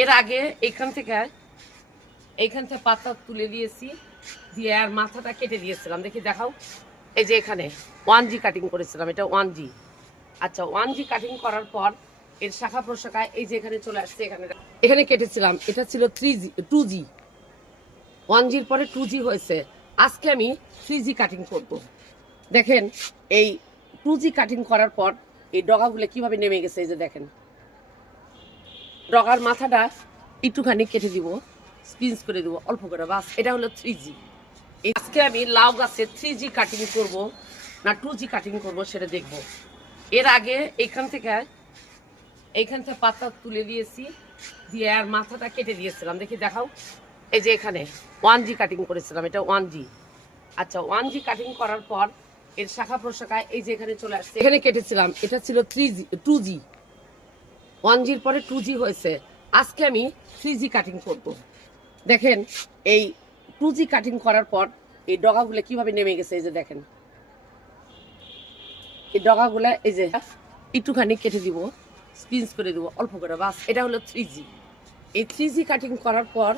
এর আগে এখান থেকে এইখান থেকে পাতা তুলে দিয়েছি, দিয়ে আর মাথাটা কেটে দিয়েছিলাম। দেখি দেখাও। এই যে এখানে, ওয়ান জি কাটিং করেছিলাম, এটা ওয়ান জি। আচ্ছা ওয়ান জি কাটিং করার পর এর শাখা প্রশাখা এই যে এখানে চলে আসছে, এখানে এখানে কেটেছিলাম, এটা ছিল three G two G. One জির পরে টু জি হয়েছে। আজকে আমি থ্রি জি কাটিং করব। দেখেন, এই টু জি কাটিং করার পর এই ডগাগুলো কীভাবে নেমে গেছে, এই যে দেখেন। ডগার মাথাটা একটুখানি কেটে দিব স্পিন্স করে দিব, অল্প করে, বাস। এটা হলো থ্রি জি আজকে আমি লাউ গাছে থ্রি জি কাটিং করব না টু জি কাটিং করব সেটা দেখব। এর আগে এখান থেকে, এইখান থেকে পাতা তুলে দিয়েছি দিয়ে আর মাথাটা কেটে দিয়েছিলাম। দেখি দেখাও। এই যে এখানে ওয়ান জি কাটিং করেছিলাম, এটা ওয়ান জি আচ্ছা ওয়ান জি কাটিং করার পর এর শাখা প্রশাখা এই যে এখানে চলে আসছে, এখানে কেটেছিলাম, এটা ছিল three G two G one জির পরে টু জি হয়েছে। আজকে আমি থ্রি জি কাটিং করব। দেখেন, এই টু জি কাটিং করার পর এই ডগাগুলো কীভাবে নেমে গেছে, এই যে দেখেন। এই ডগাগুলো, এই যে একটুখানি কেটে দিব স্পিন্স করে দিব, অল্প করে, বাস। এটা হলো থ্রি জি এই থ্রি জি কাটিং করার পর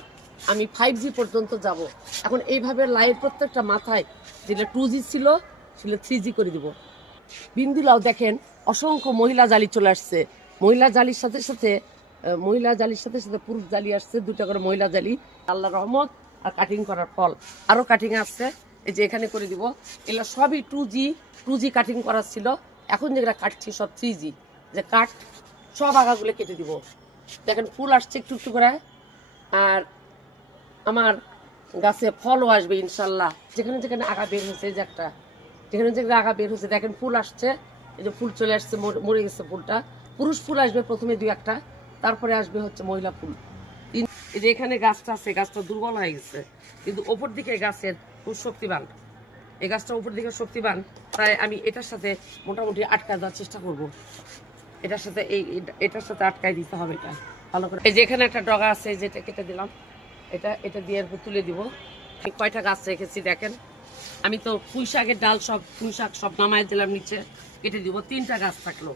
আমি ফাইভ জি পর্যন্ত যাব। এখন এইভাবে লাইট প্রত্যেকটা মাথায় যেটা টু জি ছিল সেটা থ্রি জি করে দিব। বিন্দিলাও দেখেন, অসংখ্য মহিলা জালি চলে আসছে। মহিলা জালির সাথে সাথে মহিলা জালির সাথে সাথে পুরুষ জালি আসছে দুটা করে মহিলা জালি। আল্লাহ রহমত আর কাটিং করার ফল। আরও কাটিং আসছে, এই যে এখানে করে দিব। এগুলো সবই two G two G cutting করার ছিল। এখন যেগুলা কাটছি সব থ্রি জি যে কাট সব আগাগুলো কেটে দিব। দেখেন, ফুল আসছে একটু একটু করে। আর আমার গাছে ফলও আসবে, ইনশাল্লাহ। যেখানে যেখানে আগা বের হয়েছে যে একটা। যেখানে যেখানে আগা বের হয়েছে, দেখেন, ফুল আসছে। এই যে ফুল চলে আসছে মরে গেছে ফুলটা। পুরুষ ফুল আসবে প্রথমে দুই একটা, তারপরে আসবে হচ্ছে মহিলা ফুল। এই যে এখানে গাছটা আছে, গাছটা দুর্বল হয়ে গেছে। কিন্তু ওপর দিকে গাছের খুব শক্তিবান। এই গাছটা উপর দিকে শক্তিবান, তাই আমি এটার সাথে মোটামুটি আটকা দেওয়ার চেষ্টা করব। এটার সাথে এই এটার সাথে আটকায় দিতে হবে এটা। ভালো করে এই যে এখানে একটা ডগা আছে যেটা কেটে দিলাম। এটা এটা দিয়ে এরপর তুলে দিব। কয়টা গাছ রেখেছি দেখেন। আমি তো পুঁই শাকের ডাল সব পুঁই শাক সব নামায় দিলাম নিচে, কেটে দিব। তিনটা গাছ থাকল।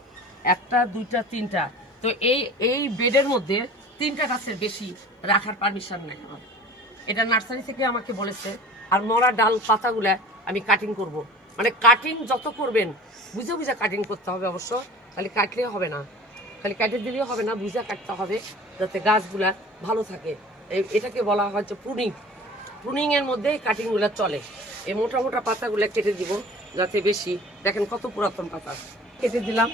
একটা, দুইটা, তিনটা। তো এই এই বেডের মধ্যে তিনটা গাছের বেশি রাখার পারমিশন নেই আমার। এটা নার্সারি থেকে আমাকে বলেছে, আর মরা ডাল পাতাগুলা আমি কাটিং করব। মানে কাটিং যত করবেন, বুঝে বুঝে কাটিং করতে হবে অবশ্য, খালি কাটলে হবে না। খালি কাটে দিলেও হবে না, বুঝে কাটতে হবে যাতে গাছগুলা ভালো থাকে। এটাকে বলা হচ্ছে প্রুনিং প্রুনিং এর মধ্যে কাটিংগুলা চলে। এই মোটা মোটা পাতাগুলো কেটে দিব যাতে বেশি, দেখেন কত পুরাতন পাতা। কেটে দিলাম।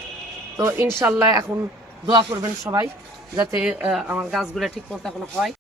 তো ইনশাল্লাহ এখন দোয়া করবেন সবাই যাতে আমার গাছগুলো ঠিক মতো এখন হয়।